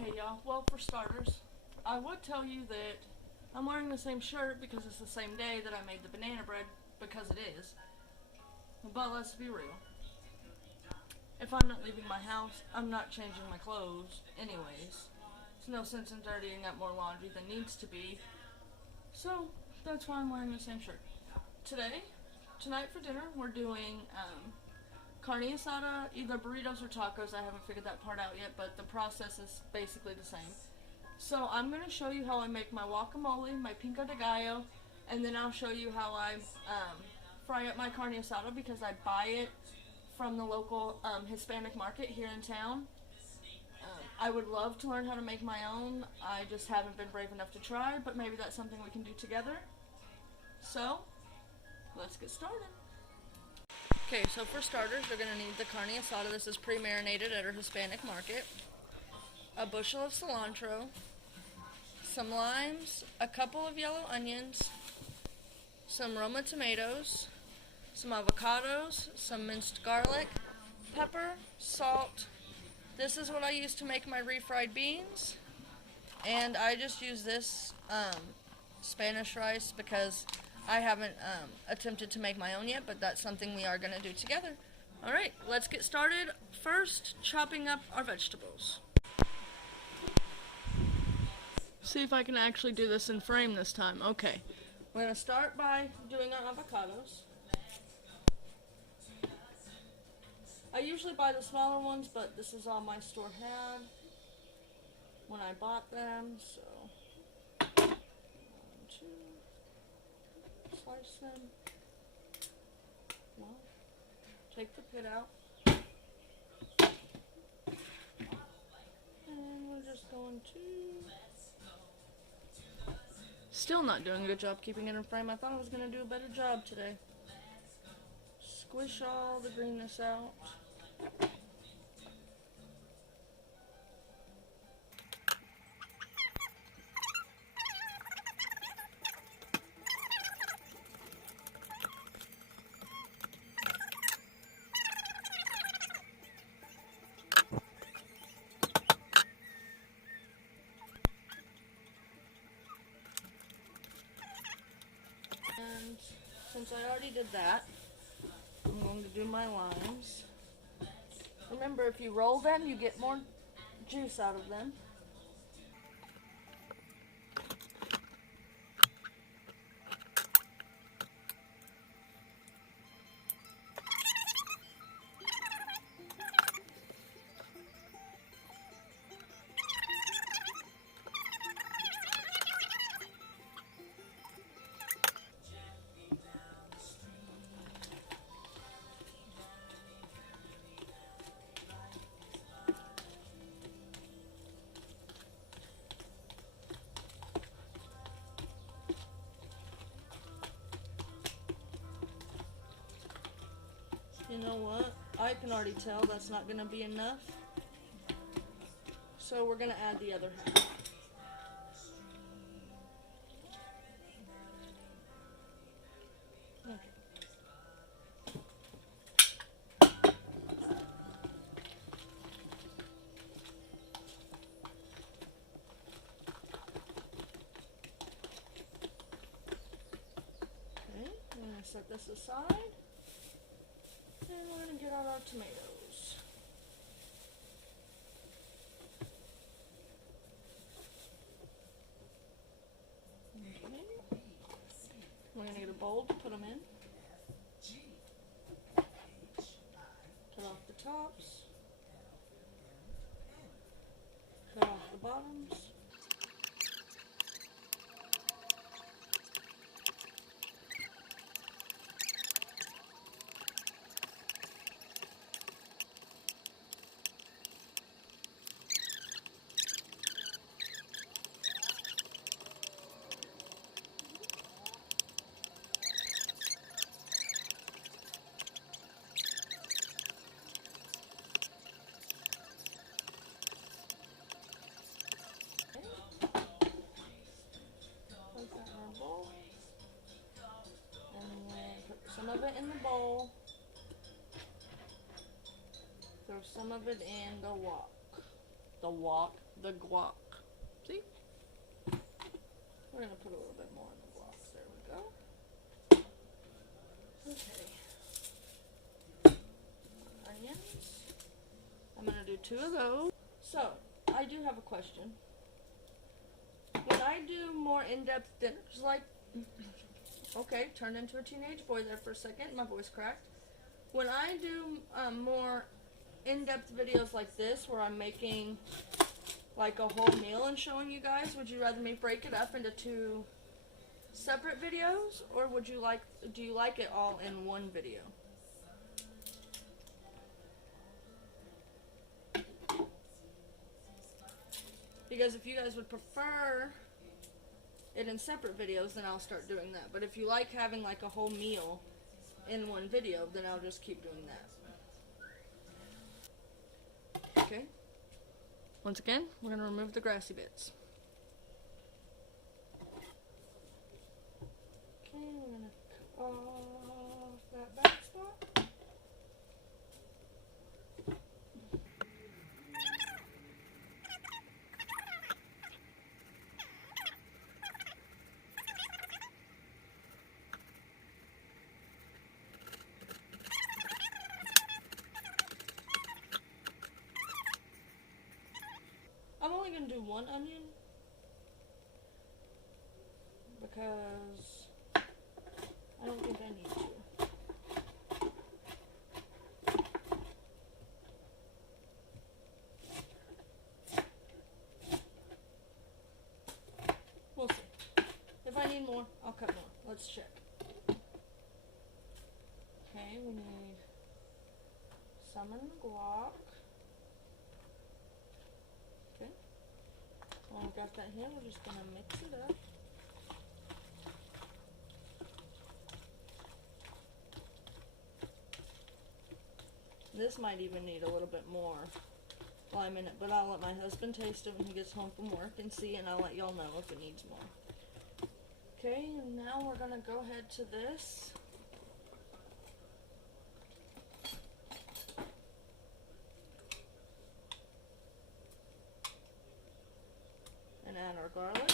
Okay, y'all. Well, for starters, I would tell you that I'm wearing the same shirt because it's the same day that I made the banana bread, because it is. But let's be real. If I'm not leaving my house, I'm not changing my clothes anyways. There's no sense in dirtying up more laundry than needs to be. So, that's why I'm wearing the same shirt. Tonight for dinner, we're doing carne asada, either burritos or tacos. I haven't figured that part out yet, but the process is basically the same. So I'm going to show you how I make my guacamole, my pico de gallo, and then I'll show you how I fry up my carne asada because I buy it from the local Hispanic market here in town. I would love to learn how to make my own. I just haven't been brave enough to try, but maybe that's something we can do together. So, let's get started. Okay, so for starters, you're going to need the carne asada. This is pre-marinated at our Hispanic market. A bushel of cilantro, some limes, a couple of yellow onions, some Roma tomatoes, some avocados, some minced garlic, pepper, salt. This is what I use to make my refried beans, and I just use this Spanish rice because I haven't attempted to make my own yet, but that's something we are going to do together. Alright, let's get started. First, chopping up our vegetables. See if I can actually do this in frame this time. Okay, we're going to start by doing our avocados. I usually buy the smaller ones, but this is all my store had when I bought them, so 1, 2, slice them. Well, take the pit out. And we're just going to... Still not doing a good job keeping it in frame. I thought I was going to do a better job today. Squish all the greenness out. And since I already did that, I'm going to do my limes. Remember, if you roll them, you get more juice out of them. You know what? I can already tell that's not going to be enough. So we're going to add the other half. Okay. Okay, I'm going to set this aside. And we're going to get out our tomatoes. Okay. We're going to get a bowl to put them in. Cut off the tops. Cut off the bottoms. Some of it in the bowl. Throw some of it in the wok. the guac. See? We're gonna put a little bit more in the guac. There we go. Okay. Onions. I'm gonna do 2 of those. So, I do have a question. When I do more in-depth dinners, like, okay, turned into a teenage boy there for a second, my voice cracked. When I do more in-depth videos like this, where I'm making like a whole meal and showing you guys, would you rather me break it up into 2 separate videos, or do you like it all in one video? Because if you guys would prefer it in separate videos, then I'll start doing that. But if you like having like a whole meal in one video, then I'll just keep doing that. Okay. Once again, we're going to remove the grassy bits. Okay, we're going to cut off that back spot. I'm only going to do 1 onion because I don't think I need to. We'll see. If I need more, I'll cut more. Let's check. Okay, we need some in the guac. Okay. Well, we got that here. We're just going to mix it up. This might even need a little bit more lime in it, but I'll let my husband taste it when he gets home from work and see, and I'll let y'all know if it needs more. Okay, and now we're going to go ahead to this. And add our garlic.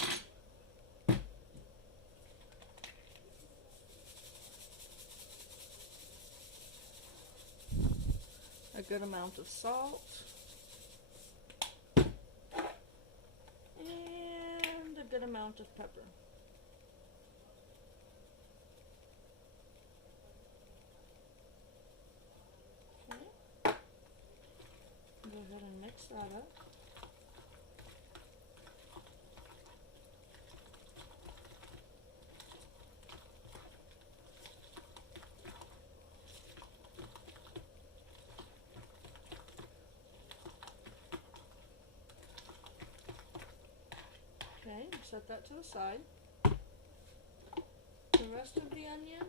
A good amount of salt. And a good amount of pepper. Okay. Go ahead and mix that up. Okay, set that to the side. The rest of the onion.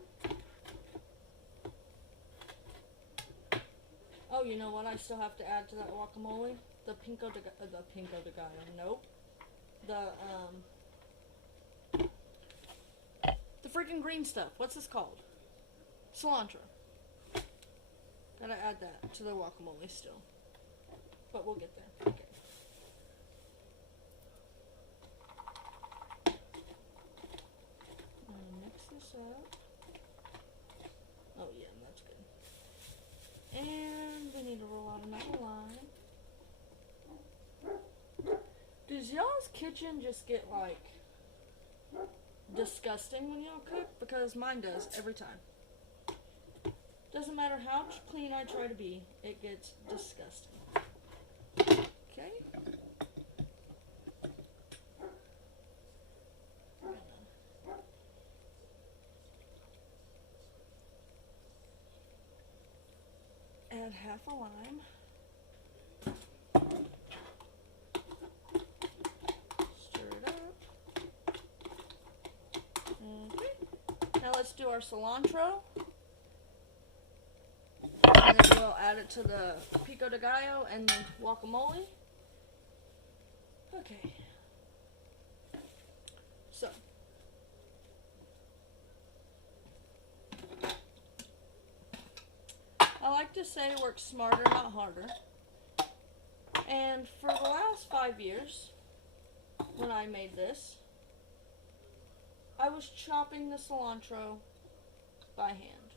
Oh, you know what? I still have to add to that guacamole the Pico de Gallo. Nope. The freaking green stuff. What's this called? Cilantro. Gotta add that to the guacamole still. But we'll get there. Okay. Mix this up. Oh yeah, that's good. And we need to roll out another line. Does y'all's kitchen just get like disgusting when y'all cook? Because mine does every time. Doesn't matter how clean I try to be, it gets disgusting. Okay. Add half a lime. Stir it up. Okay. Now let's do our cilantro. And then we'll add it to the Pico de Gallo and the guacamole. Okay. So. I like to say work smarter, not harder. And for the last 5 years, when I made this, I was chopping the cilantro by hand.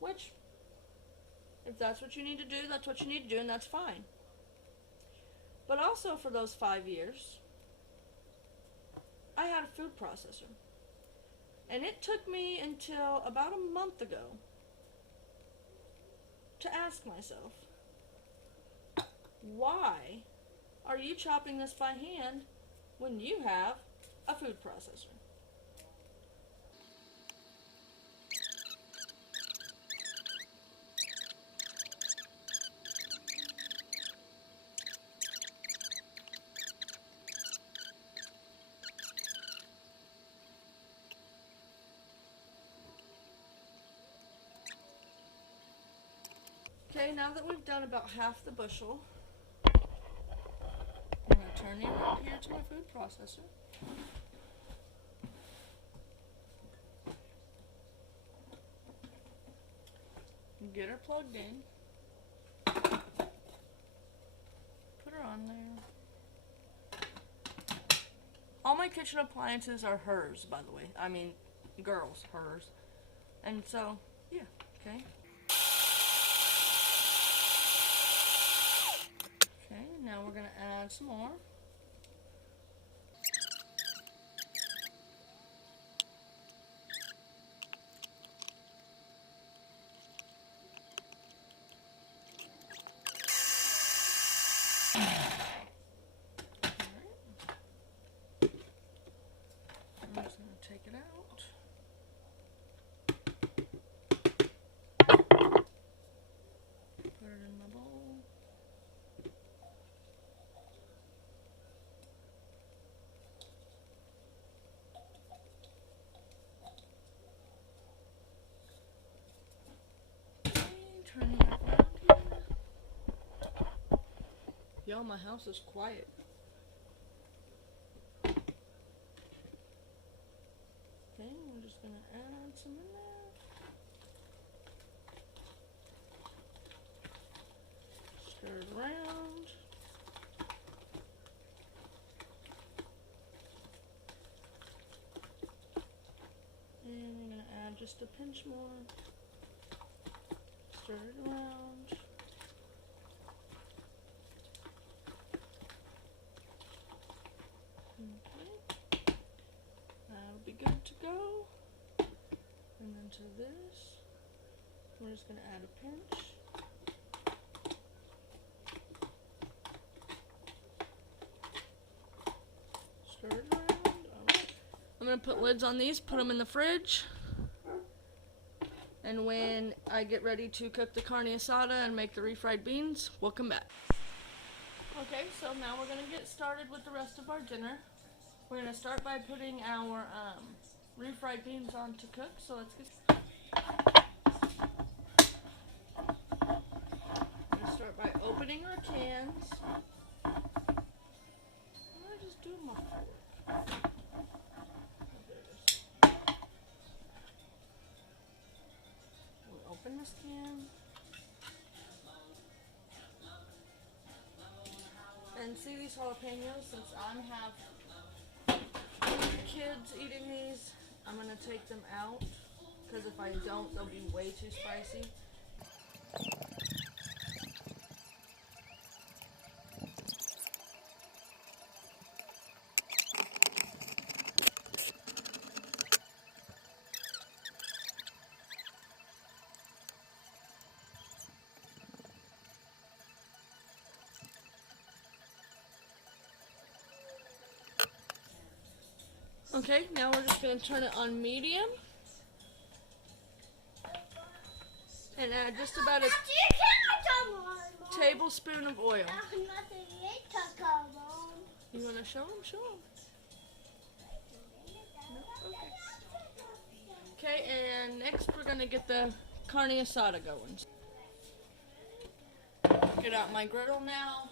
Which, if that's what you need to do, that's what you need to do, and that's fine. But also for those 5 years, I had a food processor. And it took me until about a month ago to ask myself, why are you chopping this by hand when you have a food processor? Okay, now that we've done about half the bushel, I'm going to turn you up here to my food processor. Get her plugged in. Put her on there. All my kitchen appliances are hers, by the way. I mean, girls, hers. And so, yeah, okay. Okay, now we're going to add some more. I'm just going to take it out. Put it in my bowl. Turn it around here. Yo, my house is quiet. Okay, we're just gonna add some in there. Stir it around. And we're gonna add just a pinch more. Stir it around. Okay. That'll be good to go. And then to this, we're just going to add a pinch. Stir it around. Alright. I'm going to put lids on these, put them in the fridge. And when I get ready to cook the carne asada and make the refried beans, we'll come back. Okay, so now we're going to get started with the rest of our dinner. We're going to start by putting our refried beans on to cook, so let's get we're going to start by opening our cans. What did I just do with my fork? Open this can. And see these jalapenos, since I have kids eating these, I'm going to take them out, because if I don't, they'll be way too spicy. Okay, now we're just going to turn it on medium. And add just about a tablespoon of oil. You want to show them? Show them. No? Okay, and next we're going to get the carne asada going. Get out my griddle now.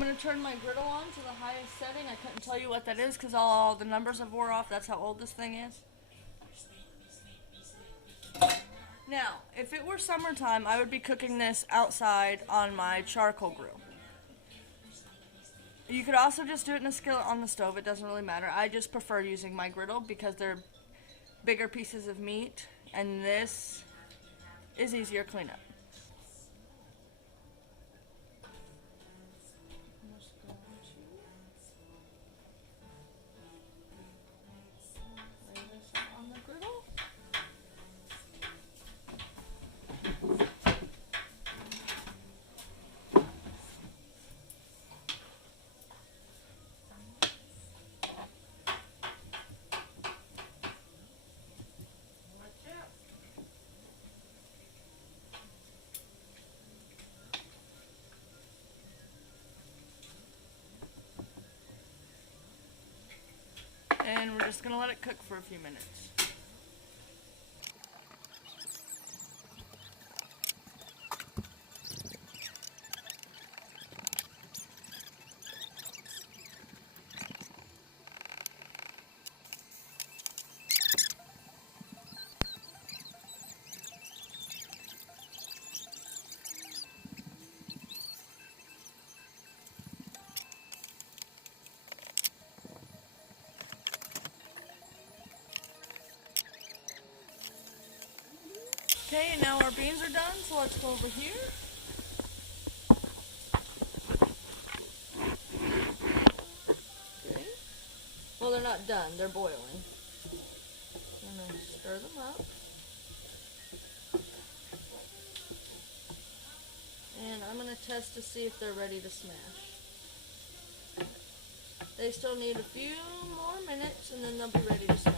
I'm going to turn my griddle on to the highest setting. I couldn't tell you what that is because all the numbers have wore off. That's how old this thing is. Now, if it were summertime, I would be cooking this outside on my charcoal grill. You could also just do it in a skillet on the stove. It doesn't really matter. I just prefer using my griddle because they're bigger pieces of meat, and this is easier cleanup. Lay this on the griddle. And we're just going to let it cook for a few minutes. Okay, and now our beans are done, so let's go over here. Okay. Well, they're not done, they're boiling. I'm going to stir them up. And I'm going to test to see if they're ready to smash. They still need a few more minutes, and then they'll be ready to smash.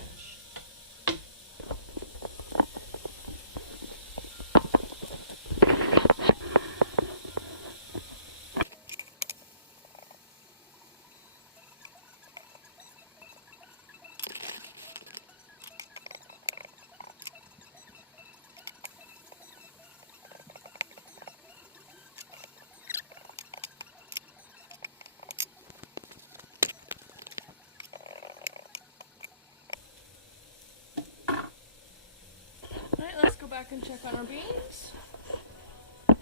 Alright, let's go back and check on our beans. Okay.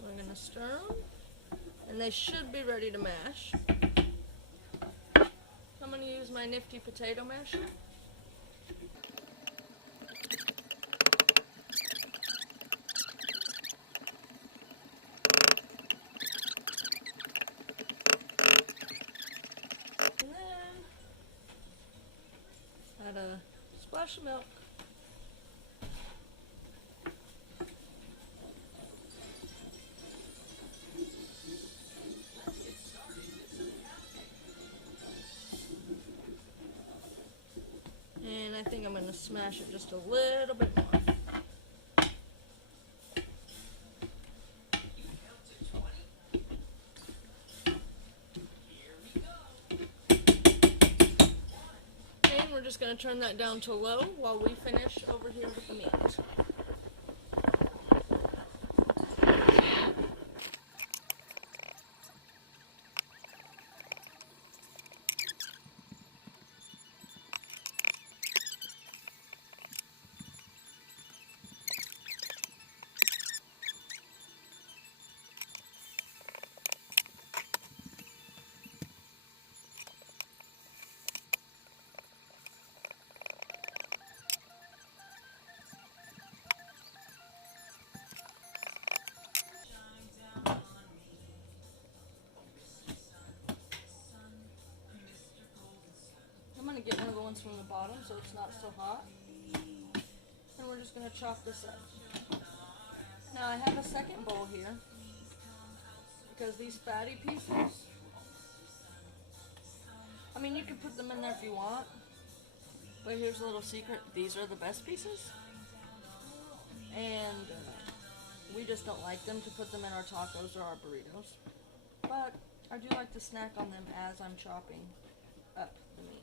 We're going to stir them, and they should be ready to mash. I'm going to use my nifty potato masher. Add a splash of milk. And I think I'm going to smash it just a little bit more. We're just going to turn that down to low while we finish over here with the meat. I'm going to get one of the ones from the bottom so it's not so hot. And we're just going to chop this up. Now I have a second bowl here because these fatty pieces, I mean, you can put them in there if you want, but here's a little secret. These are the best pieces. And we just don't like them to put them in our tacos or our burritos. But I do like to snack on them as I'm chopping up the meat.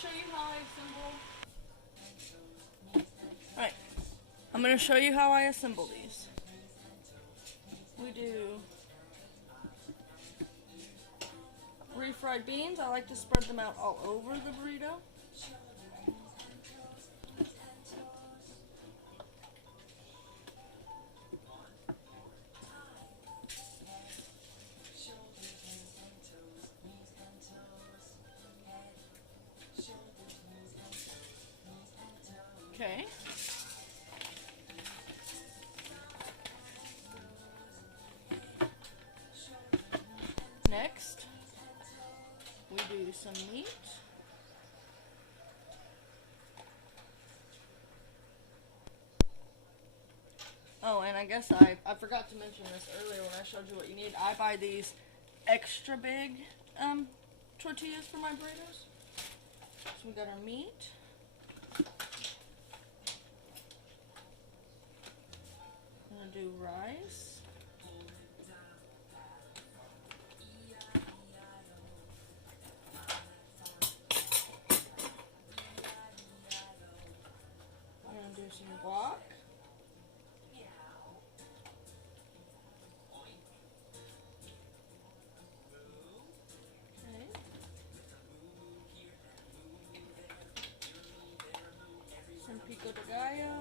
show you how I assemble. Alright, I'm going to show you how I assemble these. We do refried beans. I like to spread them out all over the burrito. Okay. Next, we do some meat. Oh, and I guess I forgot to mention this earlier when I showed you what you need. I buy these extra big tortillas for my burritos. So we got our meat. I'm gonna do rice. I'm gonna do some guac. Okay. Some Pico de Gallo.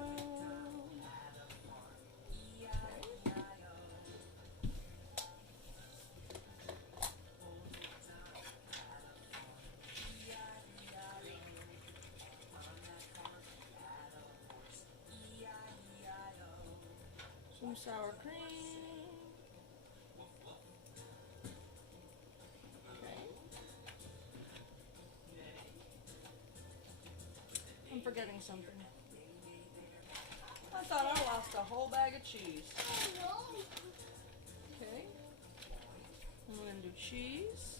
Some sour cream. Okay. I'm forgetting something. I thought I lost a whole bag of cheese. Okay. I'm gonna do cheese.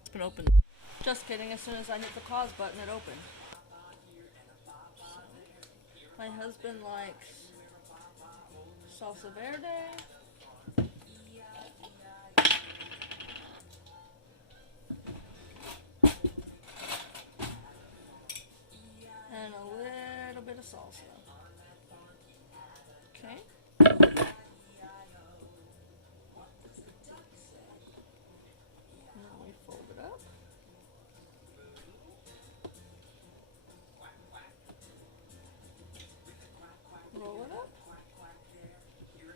It's been open. Just kidding, as soon as I hit the pause button, it opened. My husband likes salsa verde. And a little bit of salsa. Okay. Now we fold it up. Roll it up.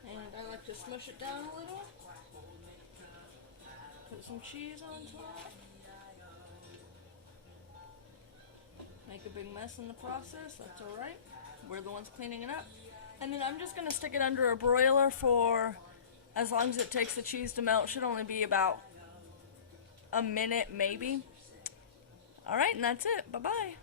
And I like to smush it down a little. Put some cheese on top. Make a big mess in the process, that's alright. We're the ones cleaning it up. And then I'm just going to stick it under a broiler for as long as it takes the cheese to melt. Should only be about a minute maybe. Alright, and that's it. Bye-bye.